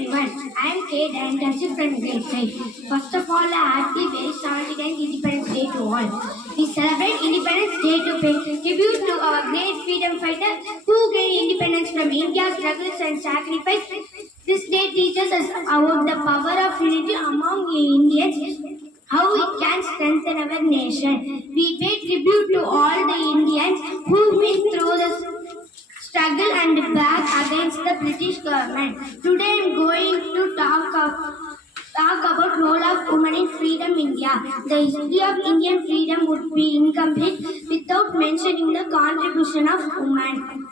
everyone. I am Kate and Darshit from grade 5. First of all, a happy, very 79th Independence Day to all. We celebrate Independence Day to pay tribute to our great freedom fighter who gained independence from India's struggles and sacrifice. This day teaches us about the power of unity among Indians, how it can strengthen our nation. We pay tribute to all the Indians who went through the struggle and back against the British government. Today I am going to talk about role of women in freedom India. The history of Indian freedom would be incomplete without mentioning the contribution of women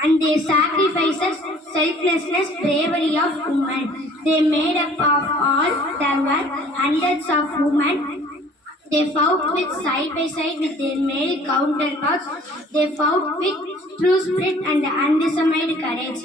and their sacrifices, selflessness, bravery of women. They made up of all. There were hundreds of women. They fought with side by side with their male counterparts. They fought with true spirit and undismayed courage.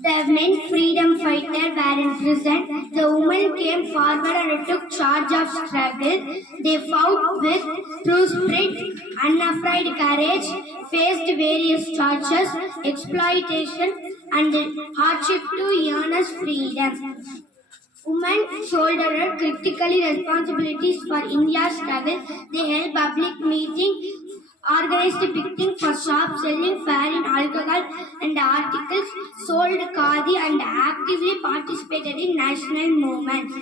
The men freedom fighters were in prison. The women came forward and took charge of struggle. They fought with true spirit, unafraid courage, faced various tortures, exploitation, and hardship to earn us freedom. Women shouldered critically responsibilities for India's struggle. They held public meetings, organized picketing for shops selling foreign alcohol and articles, sold khadi, and actively participated in national movements.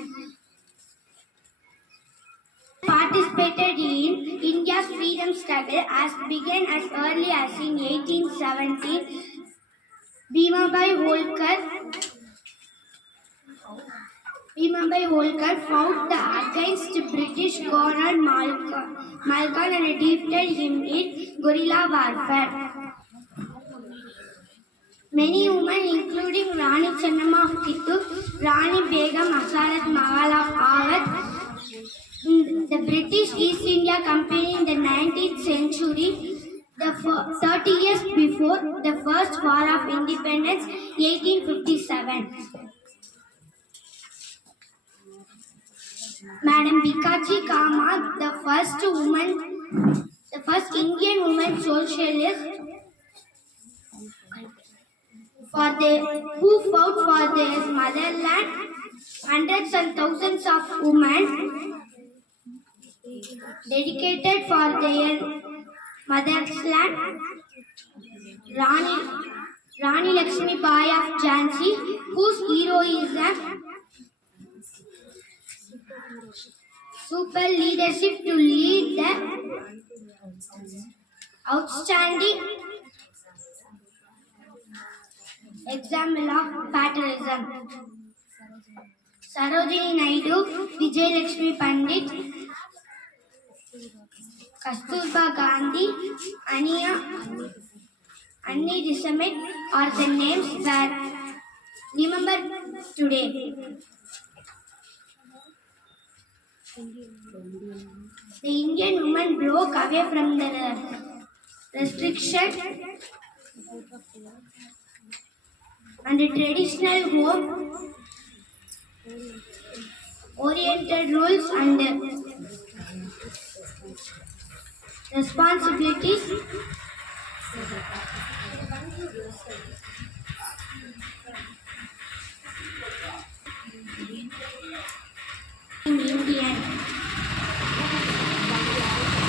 Participated in India's freedom struggle as began as early as in 1817. Bhimabhai Holkar fought against British Governor Malcolm and defeated him in guerrilla warfare. Many women, including Rani Chennamma of Kittur, Rani Begum Asarat Mahal of Awadh, in the British East India Company in the 19th century, 30 years before the First War of Independence, 1857. Madam Bikaji Kama, the first Indian woman socialist who fought for their motherland. Hundreds and thousands of women dedicated for their mother's land. Rani Lakshmi Bai of Jhansi, whose heroism, super leadership to lead the outstanding example of patriotism. Sarojini Naidu, Vijay Lakshmi Pandit, Kasturba Gandhi, Annie Besant are the names that remembered today. The Indian woman broke away from the restriction and the traditional home oriented rules and responsibilities. In Indian.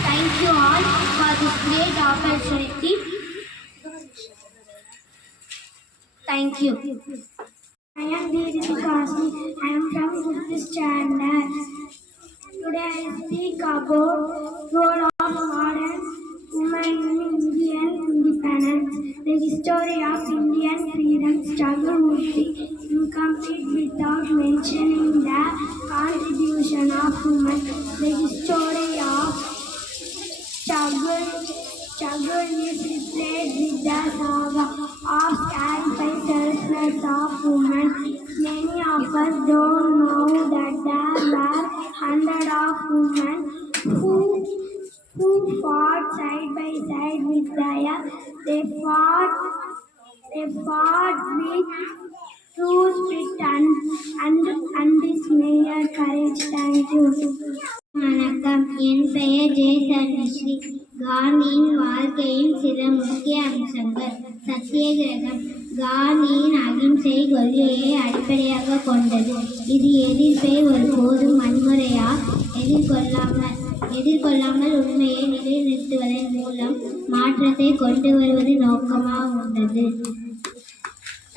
Thank you all for this great opportunity. Thank you. I am Devi Kasi. I am from 5th standard. Today I speak about role of modern women in Indian independence. The history of Indian freedom struggle would be incomplete without mentioning the contribution of women. The history of struggle is replayed with the saga of sacrifice of women. Many of us don't know that there were hundreds of women who fought side by side with they fought with true spirit and undismayed courage. Thank you. வணக்கம். என் பெயர் ஜெயசர்ணஸ்ரீ. காந்தியின் வாழ்க்கையின் சில முக்கிய அம்சங்கள். சத்தியாகிரகம். காந்தியின் அகிம்சை கொள்கையை அடிப்படையாக கொண்டது. இது எதிர்ப்பை ஒருபோதும் வன்முறையா எதிர்கொள்ளாமல் உண்மையை நிலைநிறுத்துவதன் மூலம் மாற்றத்தை கொண்டு வருவது நோக்கமாக கொண்டது.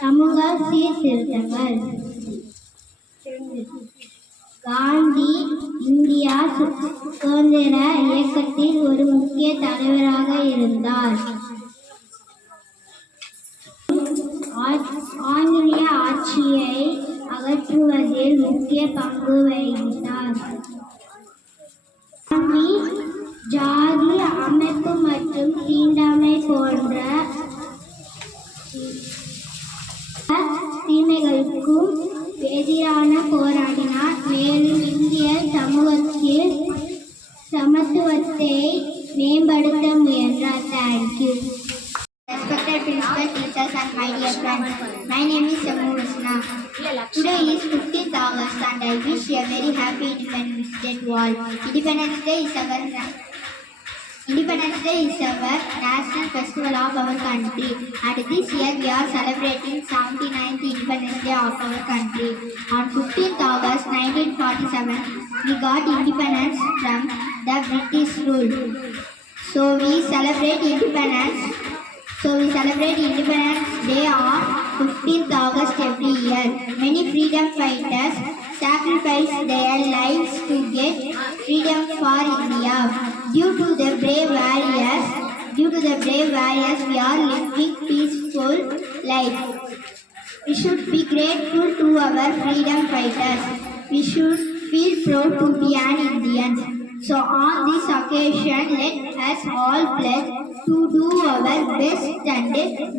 சமூக சீர்திருத்தங்கள். காந்தி இந்தியா சுதந்திர இயக்கத்தில் ஒரு முக்கிய தலைவராக இருந்தார். ஆங்கிலேய ஆட்சியை அகற்றுவதில் முக்கிய பங்கு வகித்தார். காந்தி ஜாதி அமைப்பு மற்றும் தீண்டாமை போன்ற தீமைகளுக்கும் எதிரான போராடினார். மேலும் இந்திய சமூகத்தில் சமத்துவத்தை மேம்படுத்த முயன்றார். Thank you. Respected principal, teachers and my dear friends, my name is Shamu Krishna. Today is 15th August and I wish you a very happy Independence Day to all. Independence Day is our national festival of our country, and this year we are celebrating 79th Independence Day of our country. On 15th August 1947, we got independence from the British rule. So we celebrate Independence Day on 15th August every year. Many freedom fighters sacrificed their lives to get freedom for India. Due to the brave warriors, we are living peaceful life. We should be grateful to our freedom fighters. We should feel proud to be an Indian. So on this occasion, let us all pledge to do our best and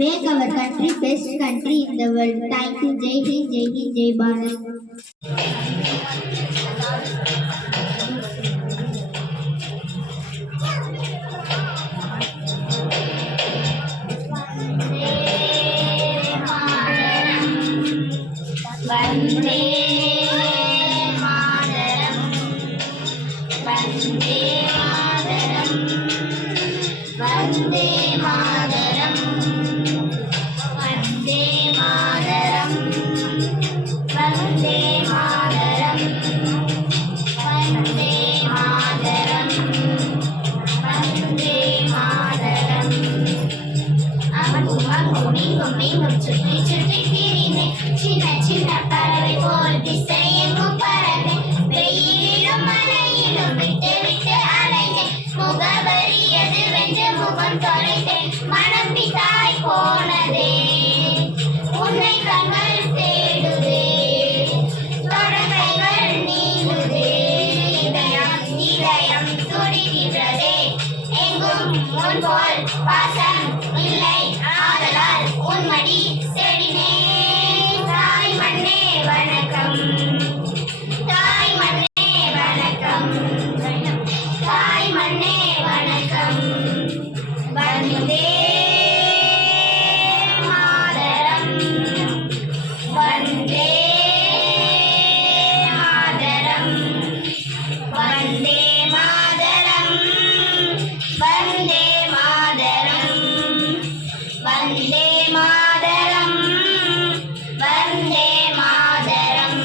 make our country best country in the world. Thank you. Jai Hind, Jai Hind, Jai Bharat. Vande Mataram, Vande Mataram, Vande Mataram, Vande Mataram, Vande Mataram, Vande Mataram, Vande Mataram. Amangu சுற்றி சுற்றி திரிந்தேன், சின்ன சின்ன பறவை போல் திசையெங்கும் பறந்தேன். வெயிலிலும் மழையிலும் விட்டு விட்டு அலைந்தேன், முகவரி எதுவென்று முகம் தொலைத்தேன். மனம் பித்தாய் போனதே, உன்னை கண்கள் தேடுதே, தொடர்கைகள் நீங்குதே, இதயம் துடிக்கின்றதே. எங்கும் முன் போல் பாசம் இல்லை, ஆதலால் உன்மடி செடினேன். தாய் மண்ணே வணக்கம், தாய் மண்ணே வணக்கம், தாய் மண்ணே வணக்கம். வந்தே மாதரம், வந்தே மாதரம், வந்தே மாதரம், வந்தே மாதரம், வந்தே மாதரம், வந்தே மாதரம்.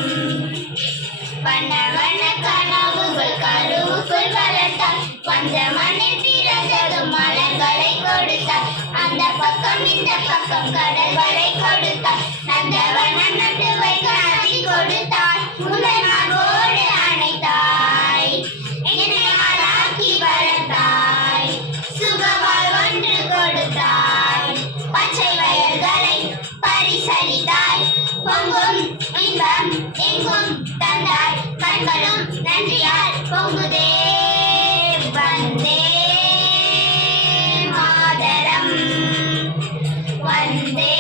வண்ண வண்ண கனவுகள் கருவுக்குள் வளர்த்தார், வந்த மண்ணில் பிறந்ததும் மலர்களை கொடுத்தார். அந்த பக்கம் இந்த பக்கம் கடல் வரை கொடுத்தார், நந்தவனம் நட்டு வைக்க நதி கொடுத்தார். உன்னை மார்போடு அணைத்தாய், என்னை ஆளாக்கி வளர்த்தாய், சுகவாழ் ஒன்று கொடுத்தாய். பச்சை வயல்களை பரிசளித்தாய், பொங்கும் இன்பம் எங்கும் தந்தாய். கண்களும் நன்றியால் பொங்குதே. வந்தே மாதரம், வந்தே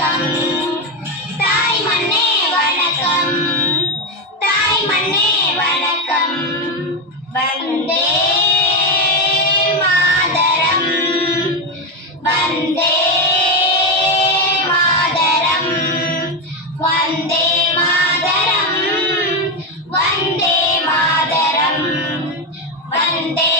வணக்கம் தாய் மண்ணே வணக்கம் தாய் மண்ணே வணக்கம் வந்தே மாதரம் வந்தே மாதரம் வந்தே மாதரம் வந்தே மாதரம் வந்தே